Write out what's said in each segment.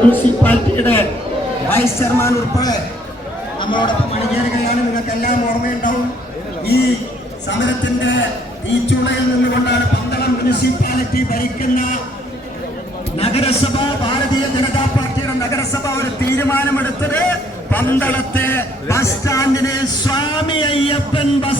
മുനിസിപ്പാലിറ്റിയുടെ vice chairman ഉൾപ്പെടെ നമ്മളോടൊപ്പം അണിചേരുകയാണ് നിങ്ങൾക്കെല്ലാം ഓർമ്മയുണ്ടാവും. ഈ സമരത്തിന്റെ തീച്ചുളയിൽ നിന്നുകൊണ്ടാണ് പന്തളം മുനിസിപ്പാലിറ്റി ഭരിക്കുന്ന നഗരസഭ ഭാരതീയ ജനതാ പാർട്ടിയുടെ നഗരസഭ ഒരു തീരുമാനമെടുത്തത് പന്തളത്തെ ബസ് സ്റ്റാൻഡിനെ സ്വാമി അയ്യപ്പൻ ബസ്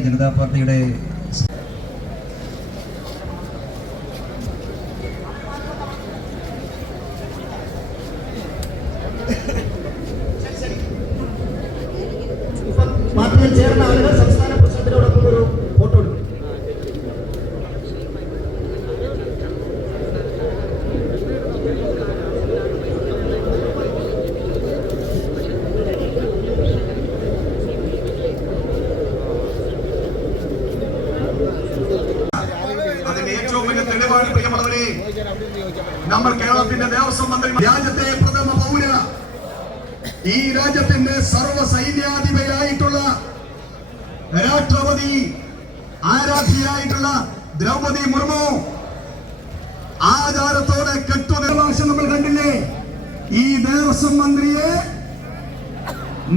ഭാരതീയ ജനതാ പാർട്ടിയുടെ നമ്മൾ കേരളത്തിന്റെ ദേവസ്വം മന്ത്രി രാജ്യത്തെ പ്രഥമ പൗര. ഈ രാജ്യത്തിന്റെ സർവ സൈന്യാധിപയായിട്ടുള്ള രാഷ്ട്രപതി ആരാധ്യയായിട്ടുള്ള ദ്രൗപതി മുർമു. ആചാരത്തോടെ കെട്ടുനിർവാശം നമ്മൾ കണ്ടില്ലേ? ഈ ദേവസ്വം മന്ത്രിയെ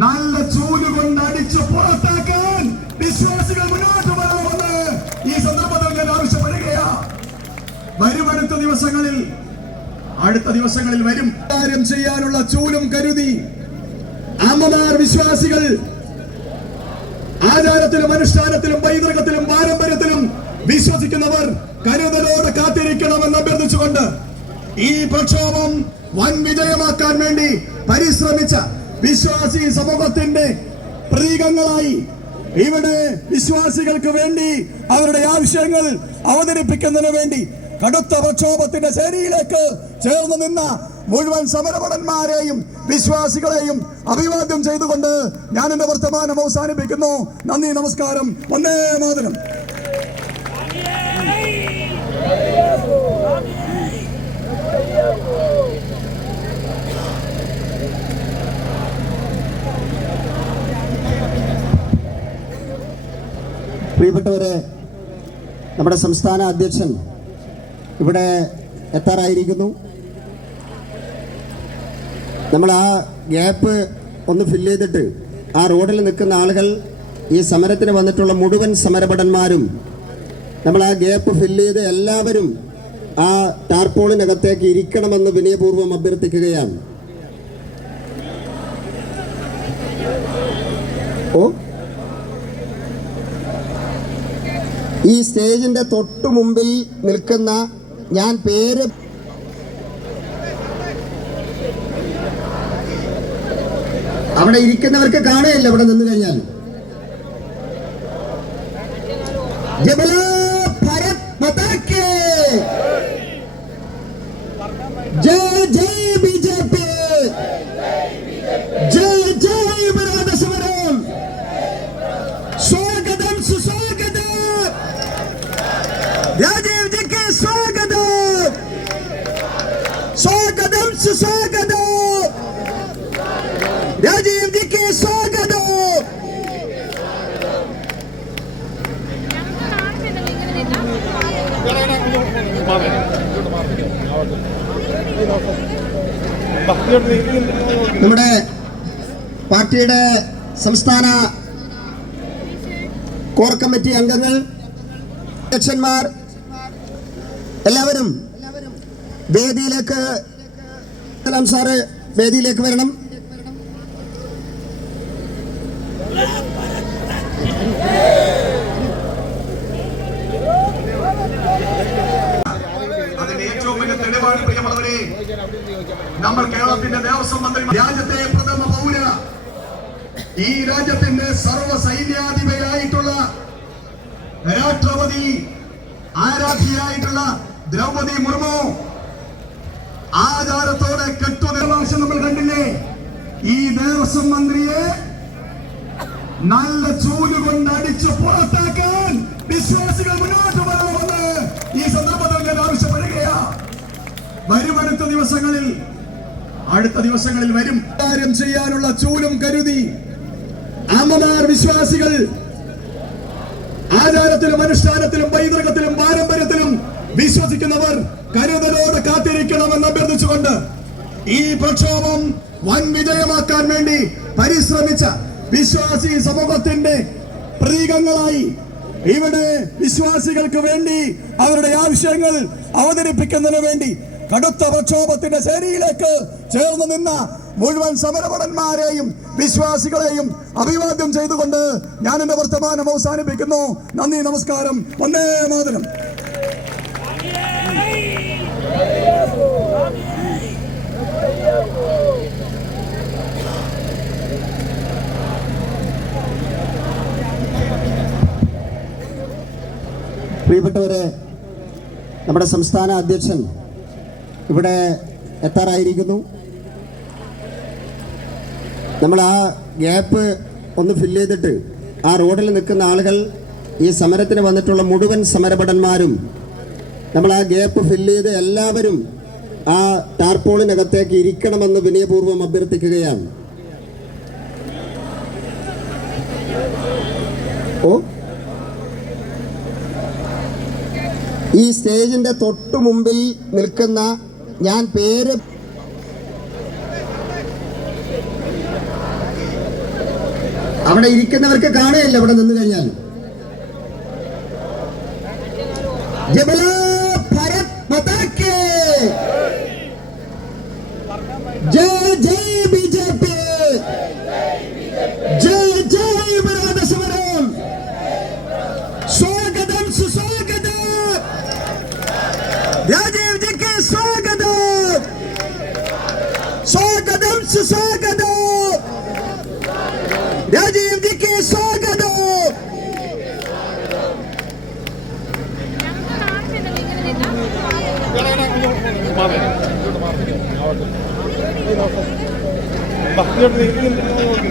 നല്ല ചൂൽ കൊണ്ട് അടിച്ച് പുറത്താക്കാൻ വിശ്വാസികൾ മുന്നോട്ട് വരും അടുത്ത ദിവസങ്ങളിൽ. അടുത്ത ദിവസങ്ങളിൽ വരും. കാര്യം ചെയ്യാനുള്ള ചൂലും കരുതി. അമ്മമാർ വിശ്വാസികൾ ആചാരത്തിലും അനുഷ്ഠാനത്തിലും പൈതൃകത്തിലും പാരമ്പര്യത്തിലും വിശ്വസിക്കുന്നവർ കരുതലോടെ കാത്തിരിക്കണമെന്ന് അഭ്യർത്ഥിച്ചുകൊണ്ട് ഈ പ്രക്ഷോഭം വൻ വിജയമാക്കാൻ വേണ്ടി പരിശ്രമിച്ച വിശ്വാസി സമൂഹത്തിന്റെ പ്രതീകങ്ങളായി ഇവിടെ വിശ്വാസികൾക്ക് വേണ്ടി അവരുടെ ആവശ്യങ്ങൾ അവതരിപ്പിക്കുന്നതിന് വേണ്ടി കടുത്ത പ്രക്ഷോഭത്തിന്റെ ശരിയിലേക്ക് ചേർന്ന് നിന്ന മുഴുവൻ സമരഭടന്മാരെയും വിശ്വാസികളെയും അഭിവാദ്യം ചെയ്തുകൊണ്ട് ഞാൻ എന്റെ വർത്തമാനം അവസാനിപ്പിക്കുന്നു. നന്ദി നമസ്കാരം. വന്ദേ മാതരം. പ്രിയപ്പെട്ടവരെ നമ്മുടെ സംസ്ഥാന അധ്യക്ഷൻ ഇവിടെ എത്താറായിരിക്കുന്നു. നമ്മൾ ആ ഗ്യാപ്പ് ഒന്ന് ഫില്ല് ചെയ്തിട്ട് ആ റോഡിൽ നിൽക്കുന്ന ആളുകൾ ഈ സമരത്തിന് വന്നിട്ടുള്ള മുഴുവൻ സമരഭടന്മാരും നമ്മൾ ആ ഗ്യാപ്പ് ഫില്ല് ചെയ്ത് എല്ലാവരും ആ ടാർപോളിനകത്തേക്ക് ഇരിക്കണമെന്ന് വിനയപൂർവം അഭ്യർത്ഥിക്കുകയാണ്. ഓ? ഈ സ്റ്റേജിന്റെ തൊട്ടു മുമ്പിൽ നിൽക്കുന്ന ഞാൻ പേര് അവിടെ ഇരിക്കുന്നവർക്ക് കാണുകയില്ല അവിടെ നിന്ന് കഴിഞ്ഞാൽ. ജബല ജയ് ജയ്! നമ്മുടെ പാർട്ടിയുടെ സംസ്ഥാന കോർ കമ്മിറ്റി അംഗങ്ങൾ അധ്യക്ഷന്മാർ എല്ലാവരും വേദിയിലേക്ക് സാറ് വേദിയിലേക്ക് വരണം. നമ്മൾ കേരളത്തിന്റെ ദേവസ്വം മന്ത്രി രാജ്യത്തെ പ്രഥമ പൗര. ഈ രാജ്യത്തിന്റെ സർവ സൈന്യാധിപയായിട്ടുള്ള രാഷ്ട്രപതി ആരാധ്യയായിട്ടുള്ള ദ്രൗപതി മുർമു. ആചാരത്തോടെ കെട്ടു നിർവാസം നമ്മൾ കണ്ടില്ലേ? ഈ ദേവസ്വം മന്ത്രിയെ നല്ല ചൂലുകൊണ്ട് അടിച്ച് പുറത്താക്കാൻ വിശ്വാസികൾ മുന്നോട്ട് ദിവസങ്ങളിൽ അടുത്ത ദിവസങ്ങളിൽ വരും. കാര്യം ചെയ്യാനുള്ള ചൂലും കരുതി അമ്മമാർ വിശ്വാസികൾ ആചാരത്തിലും അനുഷ്ഠാനത്തിലും പൈതൃകത്തിലും പാരമ്പര്യത്തിലും വിശ്വസിക്കുന്നവർ കരുതലോടെ കാത്തിരിക്കണമെന്ന് അഭ്യർത്ഥിച്ചുകൊണ്ട് ഈ പ്രക്ഷോഭം വൻ വിജയമാക്കാൻ വേണ്ടി പരിശ്രമിച്ച വിശ്വാസി സമൂഹത്തിന്റെ പ്രതീകങ്ങളായി ഇവിടെ വിശ്വാസികൾക്ക് വേണ്ടി അവരുടെ ആവശ്യങ്ങൾ അവതരിപ്പിക്കുന്നതിന് വേണ്ടി കടുത്ത പ്രക്ഷോഭത്തിന്റെ ശരിയിലേക്ക് ചേർന്ന് നിന്ന മുഴുവൻ സമരഭടന്മാരെയും വിശ്വാസികളെയും അഭിവാദ്യം ചെയ്തുകൊണ്ട് ഞാൻ എന്റെ വർത്തമാനം അവസാനിപ്പിക്കുന്നു. നന്ദി നമസ്കാരം. വന്ദേ മാതരം. പ്രിയപ്പെട്ടവരെ നമ്മുടെ സംസ്ഥാന അധ്യക്ഷൻ ഇവിടെ എത്താറായിരിക്കുന്നു. നമ്മൾ ആ ഗ്യാപ്പ് ഒന്ന് ഫില്ല് ചെയ്തിട്ട് ആ റോഡിൽ നിൽക്കുന്ന ആളുകൾ ഈ സമരത്തിന് വന്നിട്ടുള്ള മുഴുവൻ സമരഭടന്മാരും നമ്മൾ ആ ഗ്യാപ്പ് ഫില്ല് ചെയ്ത് എല്ലാവരും ആ ടാർപോളിനകത്തേക്ക് ഇരിക്കണമെന്ന് വിനയപൂർവം അഭ്യർത്ഥിക്കുകയാണ്. ഓ? ഈ സ്റ്റേജിന്റെ തൊട്ടു മുമ്പിൽ നിൽക്കുന്ന ഞാൻ പേര് അവിടെ ഇരിക്കുന്നവർക്ക് കാണുകയില്ല അവിടെ നിന്ന് കഴിഞ്ഞാൽ ജബല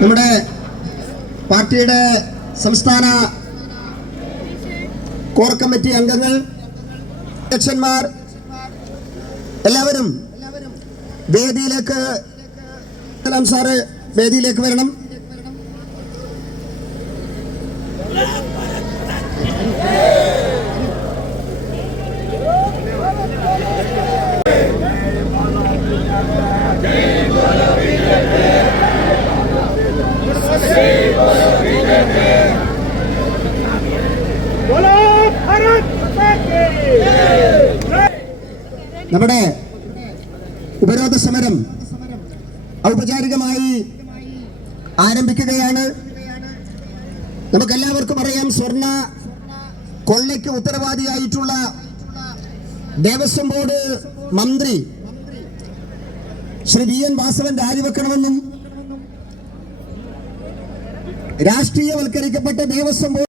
നമ്മുടെ പാർട്ടിയുടെ സംസ്ഥാന കോർ കമ്മിറ്റി അംഗങ്ങൾ അധ്യക്ഷന്മാർ എല്ലാവരും വേദിയിലേക്ക് സാറ് വേദിയിലേക്ക് വരണം. നമ്മുടെ ഉപരോധ സമരം ഔപചാരികമായി ആരംഭിക്കുകയാണ്. നമുക്കെല്ലാവർക്കും അറിയാം സ്വർണ കൊള്ളയ്ക്ക് ഉത്തരവാദിയായിട്ടുള്ള ദേവസ്വം ബോർഡ് മന്ത്രി ശ്രീ വി എൻ വാസവൻ രാജിവെക്കണമെന്നും രാഷ്ട്രീയവൽക്കരിക്കപ്പെട്ട ദേവസ്വം ബോർഡ്